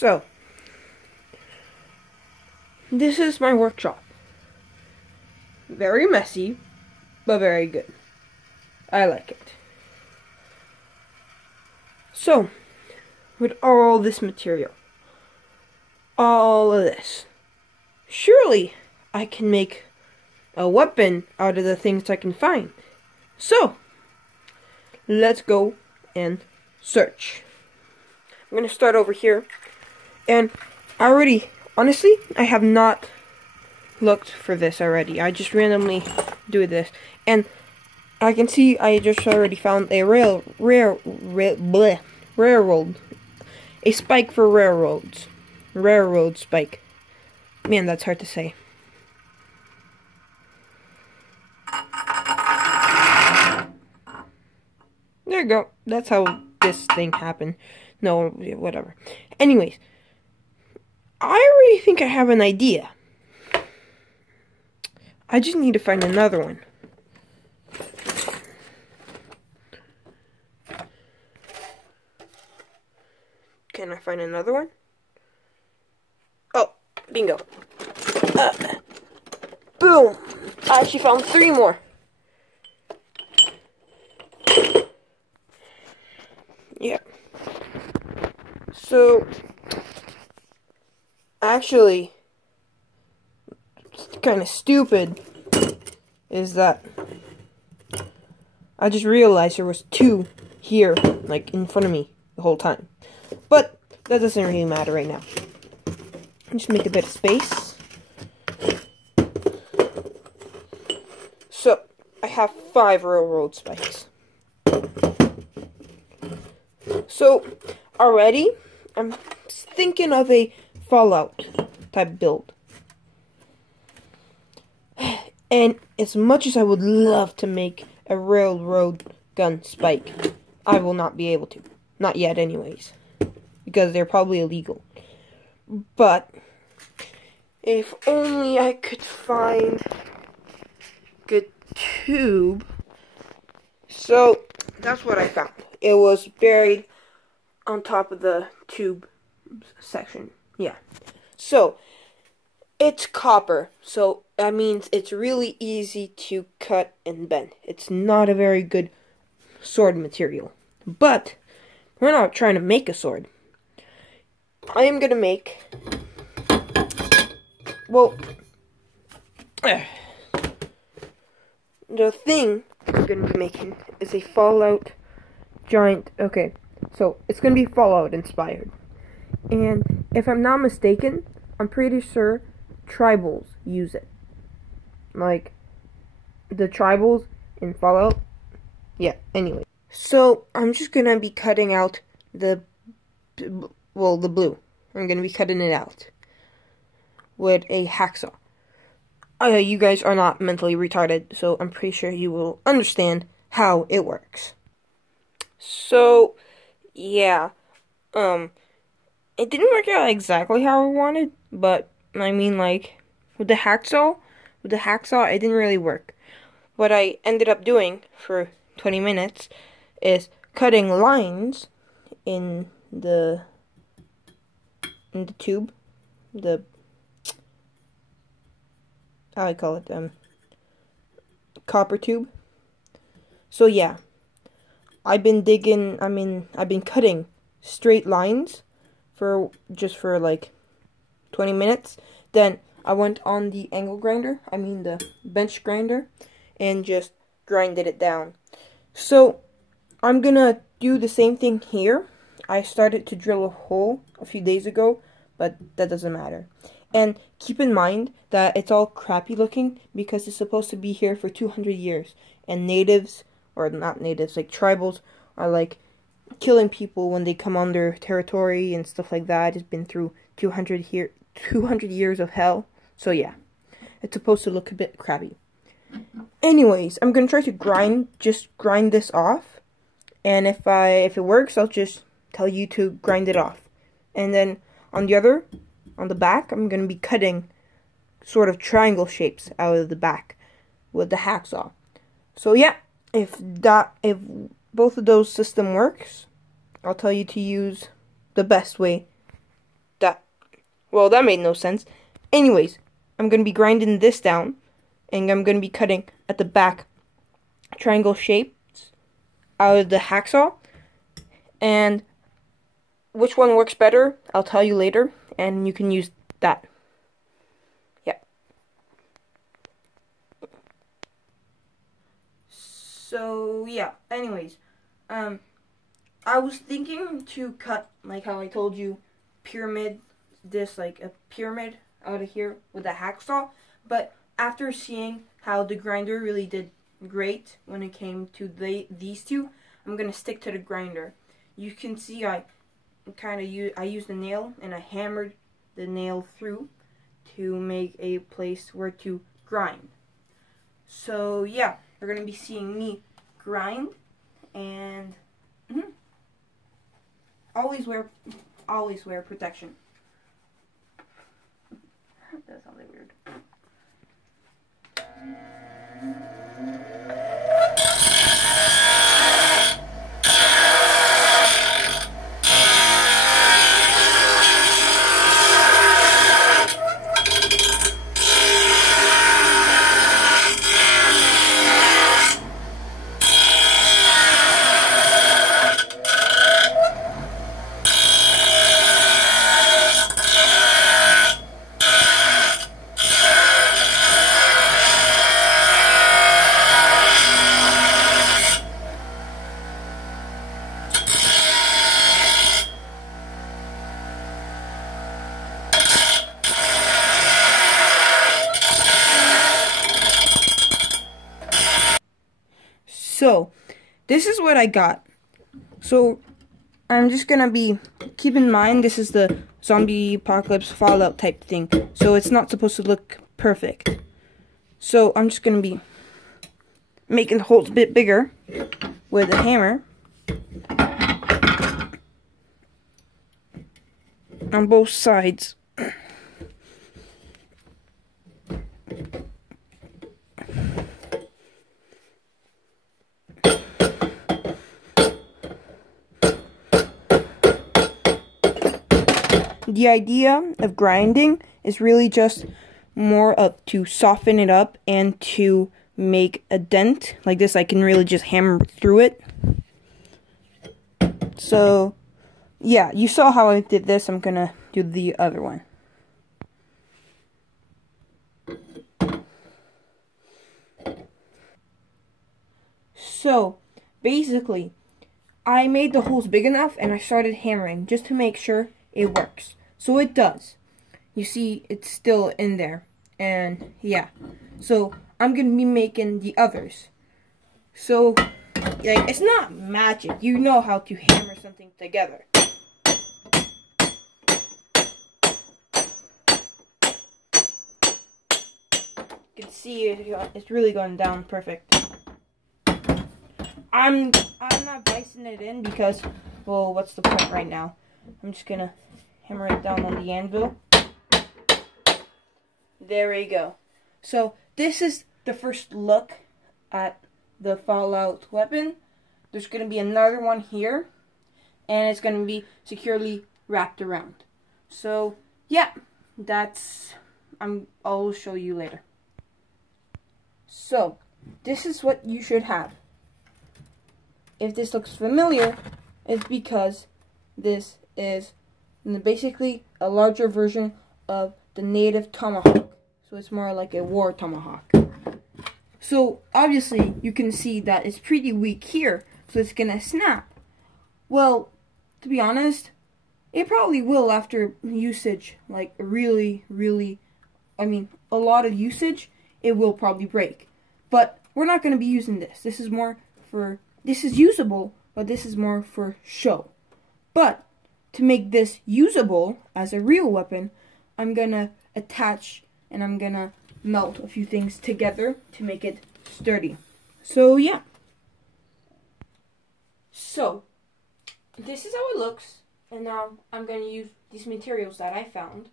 So, this is my workshop. Very messy, but very good. I like it. So, with all this material, all of this, surely I can make a weapon out of the things I can find. So, let's go and search. I'm going to start over here. And honestly, I have not looked for this already. I just randomly do this. And I can see I just already found a railroad. A spike for railroads. Railroad spike. Man, that's hard to say. There you go. That's how this thing happened. No, whatever. Anyways, I already think I have an idea. I just need to find another one. Can I find another one? Oh, bingo. Boom! I actually found 3 more. Yeah. So, actually, kind of stupid is that I just realized there was 2 here, like, in front of me the whole time. But that doesn't really matter right now. Just make a bit of space. So, I have 5 railroad spikes. So, already, I'm thinking of a Fallout type build. And as much as I would love to make a railroad gun spike, I will not be able to. Not yet anyways. Because they're probably illegal. But, if only I could find a good tube. So, that's what I found. It was buried on top of the tube section. Yeah. So, it's copper. So, that means it's really easy to cut and bend. It's not a very good sword material. But, we're not trying to make a sword. I am going to make... Well... the thing I'm going to be making is a Fallout giant... Okay, so it's going to be Fallout inspired. And if I'm not mistaken, I'm pretty sure tribals use it. Like, the tribals in Fallout. Yeah, anyway. So, I'm just going to be cutting out the blue. I'm going to be cutting it out with a hacksaw. You guys are not mentally retarded, so I'm pretty sure you will understand how it works. So, yeah. It didn't work out exactly how I wanted, but, I mean, like, with the hacksaw, it didn't really work. What I ended up doing for 20 minutes is cutting lines in the tube, how I call it, copper tube. So yeah, I've been cutting straight lines for like 20 minutes. Then I went on the angle grinder, the bench grinder, and just grinded it down. So I'm gonna do the same thing here. I started to drill a hole a few days ago, but that doesn't matter. And keep in mind that it's all crappy looking because it's supposed to be here for 200 years. And natives, or not natives, like tribals, are like killing people when they come on their territory and stuff like that. It's been through 200 years of hell. So yeah, it's supposed to look a bit crappy. Anyways, I'm gonna try to grind this off. And if it works, I'll just tell you to grind it off. And then on the back, I'm going to be cutting sort of triangle shapes out of the back with the hacksaw. So yeah, if both of those system works, I'll tell you to use the best way Well, that made no sense. Anyways, I'm going to be grinding this down, and I'm going to be cutting at the back triangle shapes out of the hacksaw. And which one works better, I'll tell you later, and you can use that. Yeah. So, yeah, anyways, I was thinking to cut, like how I told you, like a pyramid out of here with a hacksaw, but after seeing how the grinder really did great when it came to these two, I'm gonna stick to the grinder. You can see I used a nail and I hammered the nail through to make a place where to grind. So yeah, you're gonna be seeing me grind, and always wear protection. That sounded weird. So, this is what I got. So, I'm just gonna keep in mind, this is the zombie apocalypse Fallout type thing. So, it's not supposed to look perfect. So, I'm just gonna be making the holes a bit bigger with a hammer on both sides. The idea of grinding is really just more of to soften it up and to make a dent. Like this, I can really just hammer through it. So, yeah, you saw how I did this. I'm gonna do the other one. So, basically, I made the holes big enough and I started hammering just to make sure it works. So it does. You see, it's still in there. And yeah. So I'm going to be making the others. So, like, it's not magic. You know how to hammer something together. You can see it's really going down perfect. I'm not vicing it in because, well, what's the point right now? I'm just gonna hammer it down on the anvil. There we go. So this is the first look at the Fallout weapon. There's gonna be another one here, and it's gonna be securely wrapped around. So yeah, I'll show you later. So this is what you should have. If this looks familiar, it's because this is basically a larger version of the native tomahawk. So it's more like a war tomahawk. So obviously you can see that it's pretty weak here, so it's gonna snap. Well, to be honest, it probably will after usage, like a lot of usage, it will probably break. But we're not gonna be using this. This is usable, but this is more for show. But to make this usable as a real weapon, I'm gonna attach and I'm gonna melt a few things together to make it sturdy. So yeah. So this is how it looks, and now I'm gonna use these materials that I found,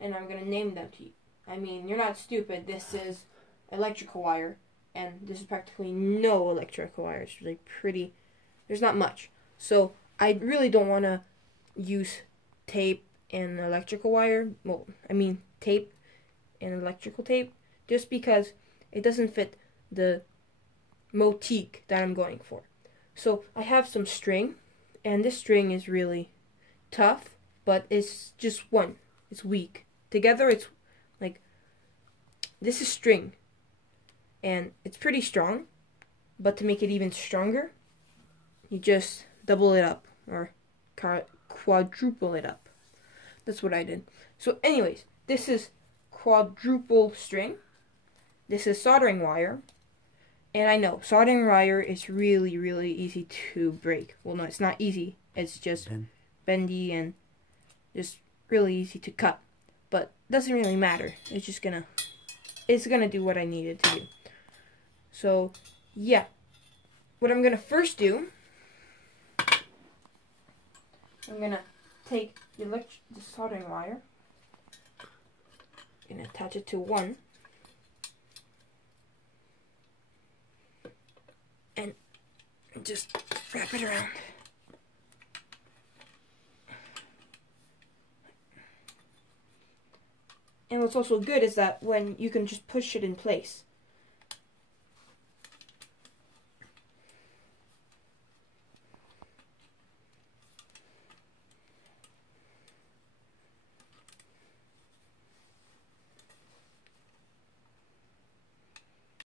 and I'm gonna name them to you. I mean, you're not stupid. This is electrical wire. And this is practically no electrical wire. It's really there's not much. So I really don't want to use tape and electrical wire. Well, I mean tape and electrical tape, just because it doesn't fit the motif that I'm going for. So I have some string, and this string is really tough, but it's just one. It's weak. Together it's like, this is string, and it's pretty strong, but to make it even stronger, you just double it up, or quadruple it up. That's what I did. So anyways, this is quadruple string. This is soldering wire. And I know, soldering wire is really, really easy to break. Well, no, it's not easy. It's just bendy and just really easy to cut. But it doesn't really matter. It's gonna do what I need it to do. So, yeah. What I'm gonna first do, I'm gonna take the soldering wire, I'm gonna attach it to one, and just wrap it around. And what's also good is that when you can just push it in place.